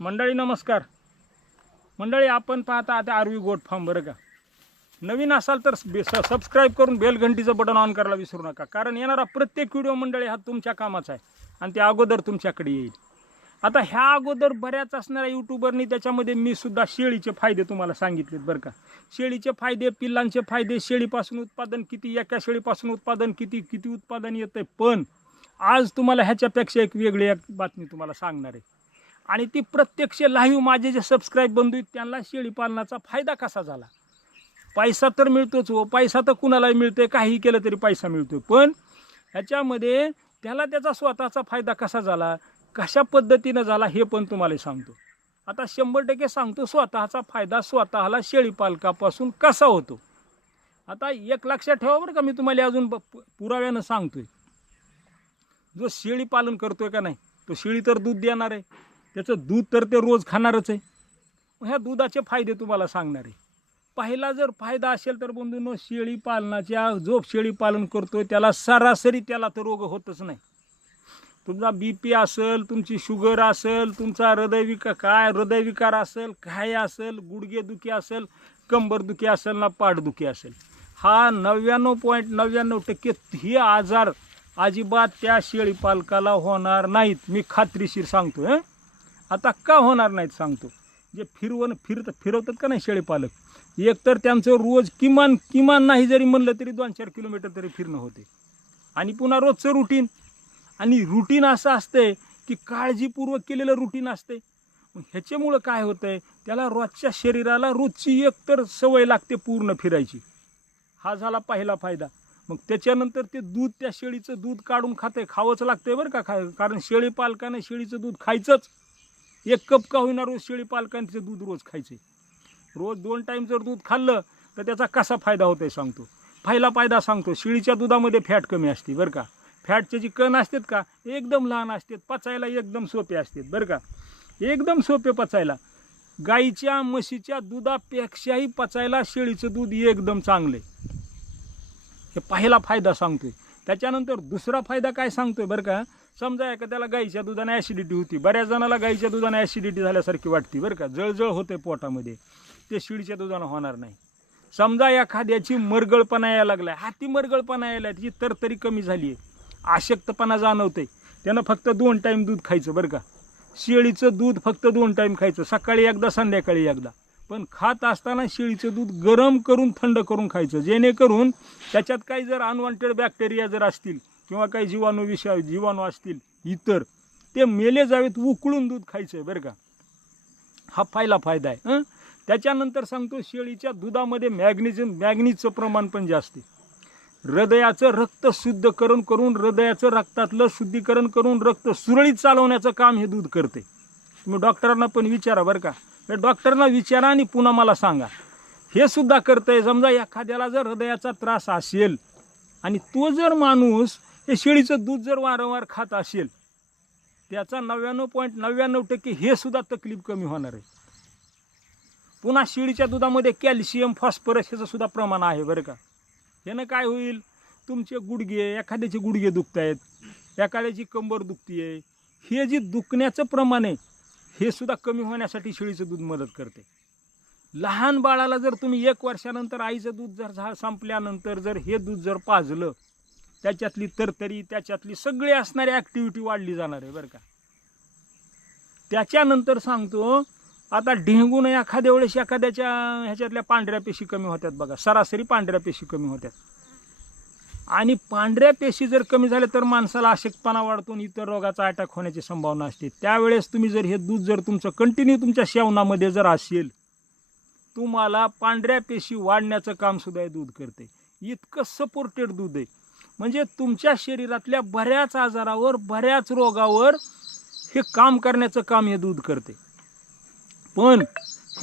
मंडळी नमस्कार. मंडळी आपण पाहता आता आरवी गोट फार्म बरं का? नवीन असाल तर सबस्क्राईब करून बेल घंटीचं बटन ऑन करायला विसरू नका. कारण येणारा प्रत्येक व्हिडिओ मंडळी हा तुमच्या कामाचा आहे आणि ते अगोदर तुमच्याकडे येईल. आता ह्या अगोदर बऱ्याच असणाऱ्या युट्यूबरनी त्याच्यामध्ये मी सुद्धा शेळीचे फायदे तुम्हाला सांगितलेत बरं का? शेळीचे फायदे पिल्लांचे फायदे शेळीपासून उत्पादन किती एका शेळीपासून उत्पादन किती किती उत्पादन येतंय? पण आज तुम्हाला ह्याच्यापेक्षा एक वेगळी एक बातमी तुम्हाला सांगणार आहे. आणि ती प्रत्यक्ष लाईव्ह माझे जे सबस्क्राईब बंधू आहेत त्यांना शेळीपालनाचा फायदा कसा झाला? पैसा तर मिळतोच हो पैसा तर कुणालाही मिळतोय काही केलं तरी पैसा मिळतोय. पण ह्याच्यामध्ये त्याला त्याचा स्वतःचा फायदा कसा झाला? कशा पद्धतीनं झाला हे पण तुम्हाला सांगतो. आता शंभर टक्के सांगतो स्वतःचा फायदा स्वतःला शेळीपालकापासून कसा होतो? आता एक लक्षात ठेवा बरं का मी तुम्हाला अजून पुराव्यानं सांगतोय. जो शेळी पालन करतोय का नाही तो शेळी तर दूध देणार. आहे त्याचं दूध तर ते रोज खाणारच आहे. ह्या दुधाचे फायदे तुम्हाला सांगणार आहे. पहिला जर फायदा असेल तर बंधूंनो शेळी पालनाच्या जो शेळी पालन करतो त्याला सरासरी त्याला तर रोग होतच नाही. तुमचा बी पी असेल तुमची शुगर असेल तुमचा हृदयविका काय हृदयविकार असेल काय असेल गुडघेदुखी असेल कंबरदुखी असेल ना पाठदुखी असेल. हा नव्याण्णव पॉईंट नव्याण्णव टक्के हे आजार अजिबात त्या शेळी पालकाला होणार नाहीत. मी खात्रीशीर सांगतो हं. आता का होणार नाहीत सांगतो. जे फिरवण फिरत फिरवतात का नाही शेळीपालक एकतर त्यांचं रोज किमान किमान नाही जरी म्हणलं तरी दोन चार किलोमीटर तरी फिरणं होते. आणि पुन्हा रोजचं रुटीन आणि रुटीन असं असतंय की काळजीपूर्वक केलेलं रुटीन असते ह्याच्यामुळं काय होतं आहे त्याला रोजच्या शरीराला रोजची एक तर सवय लागते पूर्ण फिरायची. हा झाला पहिला फायदा. मग त्याच्यानंतर ते दूध त्या शेळीचं दूध काढून खाते खावंच लागतंय बरं का खा कारण शेळी पालकाने शेळीचं दूध खायचंच. एक कप का होईना रोज शेळी पालकांचं दूध रोज खायचे. रोज दोन टाईम जर दूध खाल्लं तर त्याचा कसा फायदा होतोय सांगतो. पहिला फायदा सांगतो शेळीच्या दुधामध्ये फॅट कमी असते बरं का? फॅटचे जी कण असतात का एकदम लहान असतात पचायला एकदम सोपे असतात बरं का? एकदम सोपे पचायला. गाईच्या म्हशीच्या दुधापेक्षाही पचायला शेळीचं दूध एकदम चांगलं आहे हे पहिला फायदा सांगतोय. त्याच्यानंतर दुसरा फायदा काय सांगतोय बरं का? समजा एखाद्याला गाईच्या दुधाने ॲसिडिटी होती बऱ्याच जणाला गाईच्या दुधाने ॲसिडिटी झाल्यासारखी वाटते बरं का. जळजळ होते पोटामध्ये ते शिडीच्या दुधानं होणार नाही. समजा एखाद्याची मरगळपणा यायला लागलाय हाती मरगळपणा यायला तिची तरतरी कमी झाली आहे आशक्तपणा जाणवते त्यानं फक्त दोन टाईम दूध खायचं बरं का. शेळीचं दूध फक्त दोन टाईम खायचं सकाळी एकदा संध्याकाळी एकदा. पण खात असताना शेळीचं दूध गरम करून थंड करून खायचं. जेणेकरून त्याच्यात काही जर अनवॉन्टेड बॅक्टेरिया जर असतील किंवा काही जीवाणू विषा जीवाणू असतील इतर ते मेले जावेत उकळून दूध खायचं बरं का. हा पहिला फायदा आहे त्याच्यानंतर सांगतो शेळीच्या दुधामध्ये मॅग्नेशियम मॅग्नीजचं प्रमाण पण जास्त हृदयाचं रक्त शुद्धीकरण करून हृदयाचं रक्तातलं शुद्धीकरण करून रक्त सुरळीत चालवण्याचं काम हे दूध करते. तुम्ही डॉक्टरांना पण विचारा बरं का. हे डॉक्टरांना विचारा आणि पुन्हा मला सांगा. हे सुद्धा करतंय समजा एखाद्याला जर हृदयाचा त्रास असेल आणि तो जर माणूस हे शेळीचं दूध जर वारंवार खात असेल त्याचा नव्याण्णव पॉईंट नव्याण्णव टक्के हे सुद्धा तकलीफ कमी होणार आहे. पुन्हा शेळीच्या दुधामध्ये कॅल्शियम फॉस्फरस ह्याचं सुद्धा प्रमाण आहे बरं का. ह्यानं काय होईल? तुमचे गुडघे एखाद्याचे गुडघे दुखत आहेत एखाद्याची कंबर दुखती आहे हे जे दुखण्याचं प्रमाण आहे हे सुद्धा कमी होण्यासाठी शेळीचं दूध मदत करते. लहान बाळाला जर तुम्ही एक वर्षानंतर आईचं दूध जर झा संपल्यानंतर जर हे दूध जर पाजलं त्याच्यातली तरतरी त्याच्यातली सगळी असणारी ॲक्टिव्हिटी वाढली जाणार आहे बरं का? त्याच्यानंतर सांगतो आता डेंगून एखाद्या वेळेस एखाद्याच्या ह्याच्यातल्या पांढऱ्या पेशी कमी होत्यात बघा सरासरी पांढऱ्या पेशी कमी होत्यात आणि पांढऱ्या पेशी जर कमी झाल्या तर माणसाला अशक्तपणा वाढतो आणि इतर रोगाचा अटॅक होण्याची संभावना असते. त्यावेळेस तुम्ही जर हे दूध जर तुमचं कंटिन्यू तुमच्या शेवणामध्ये जर असेल तुम्हाला पांढऱ्या पेशी वाढण्याचं काम सुद्धा हे दूध करते. इतकं सपोर्टेड दूध आहे. म्हणजे तुमच्या शरीरातल्या बऱ्याच आजारावर बऱ्याच रोगावर हे काम करण्याचं काम हे दूध करते. पण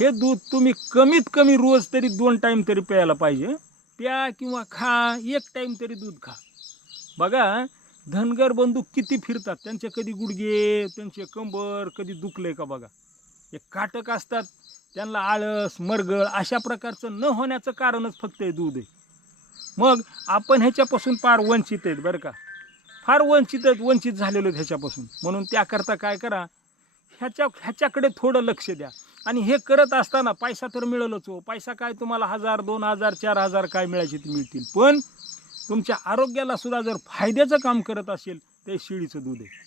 हे दूध तुम्ही कमीत कमी रोज तरी दोन टाईम तरी प्यायला पाहिजे. प्या किंवा खा एक टाईम तरी दूध खा. बघा धनगर बंधू किती फिरतात. त्यांचे कधी गुडघे त्यांचे कंबर कधी दुखले का बघा. हे काटक असतात. त्यांना आळस मरगळ अशा प्रकारचं न होण्याचं कारणच फक्त हे दूध आहे. मग आपण ह्याच्यापासून फार वंचित आहेत बरं का. फार वंचित आहेत वंचित झालेलो आहेत ह्याच्यापासून. म्हणून त्याकरता काय करा ह्याच्या ह्याच्याकडे थोडं लक्ष द्या. आणि हे करत असताना पैसा तर मिळेलच हो. पैसा काय तुम्हाला हजार दोन हजार चार हजार काय मिळायचे ते मिळतील. पण तुमच्या आरोग्याला सुद्धा जर फायद्याचं काम करत असेल ते शिळीचं दूध आहे.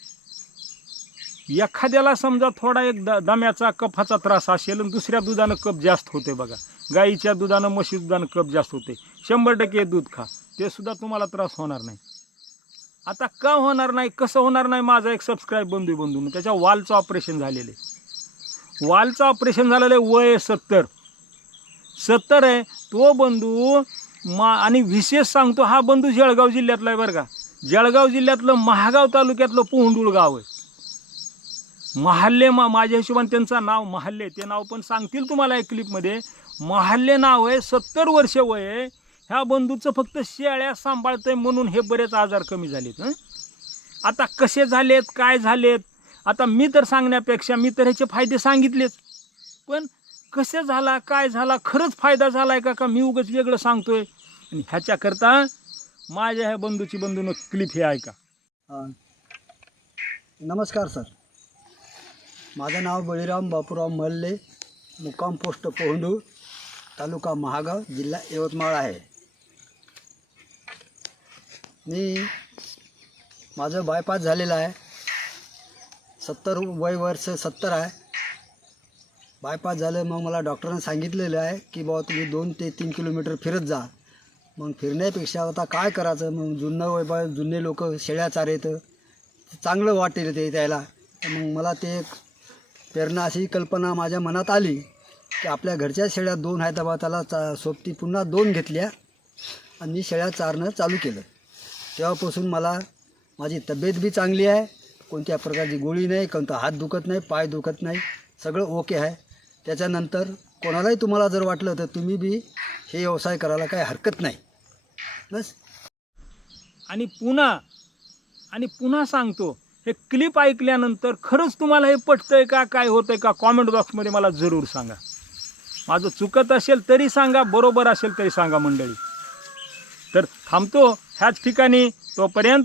एखाद्याला समजा थोडा एक द दम्याचा कफाचा त्रास असेल आणि दुसऱ्या दुधानं कप जास्त होते बघा. गाईच्या दुधानं म्हशी दुधानं कप जास्त होते. शंभर टक्के दूध खा. ते सुद्धा तुम्हाला त्रास होणार नाही. आता का होणार नाही कसं होणार नाही माझा एक सबस्क्राईब बंधू आहे बंधू त्याच्या वालचं ऑपरेशन झालेलं आहे. वालचं ऑपरेशन झालेलं आहे वय सत्तर. सत्तर आहे तो बंधू मा आणि विशेष सांगतो हा बंधू जळगाव जिल्ह्यातला आहे बरं का. जळगाव जिल्ह्यातलं महागाव तालुक्यातलं पोहंडूळ गाव आहे. महाल्ले मा माझ्या हिशोबाने त्यांचं नाव महाल्ले ते नाव पण सांगतील तुम्हाला या क्लिपमध्ये महाल्ले नाव आहे सत्तर वर्ष वय आहे. ह्या बंधूचं फक्त शेळ्या सांभाळतंय म्हणून हे बरेच आजार कमी झालेत आता कसे झालेत काय झालेत? आता मी तर सांगण्यापेक्षा मी तर ह्याचे फायदे सांगितलेच. पण कसे झाला काय झाला खरंच फायदा झाला आहे का का मी उगाच वेगळं सांगतोय? आणि ह्याच्याकरता माझ्या ह्या बंधूची बंधूनं क्लिप हे ऐका. नमस्कार सर. माझं नाव बळीराम बापूराव मल्ले मुक्काम पोस्ट पोहंडू तालुका महागाव जिल्हा यवतमाळ आहे. मी माझं बायपास झालेलं आहे. सत्तर वय वर्ष सत्तर आहे. बायपास झालं मग मला डॉक्टरांनी सांगितलेलं आहे की बाबा तुम्ही दोन ते तीन किलोमीटर फिरत जा. मग फिरण्यापेक्षा आता काय करायचं? मग जुनं वय जुने लोक शेळ्या चारेत चांगलं वाटेल ते त्याला. मग मला ते एक प्रेरणा अशी कल्पना माझ्या मनात आली की आपल्या घरच्या शेळ्या दोन आहेत बा त्याला चा सोबती पुन्हा दोन घेतल्या आणि मी शेळ्या चारणं चालू केलं. तेव्हापासून मला माझी तब्येत बी चांगली आहे कोणत्या प्रकारची गोळी नाही कोणता हात दुखत नाही पाय दुखत नाही सगळं ओके आहे. त्याच्यानंतर कोणालाही तुम्हाला जर वाटलं तर तुम्ही बी हे व्यवसाय करायला काही हरकत नाही. बस. आणि पुन्हा आणि पुन्हा सांगतो हे क्लिप ऐकल्यानंतर खरंच तुम्हाला हे पटतंय का काय होतंय का? कॉमेंट बॉक्समध्ये मला जरूर सांगा. माझं चुकत असेल तरी सांगा बरोबर असेल तरी सांगा मंडळी. तर थांबतो. ह्याच ठिकाणी तोपर्यंत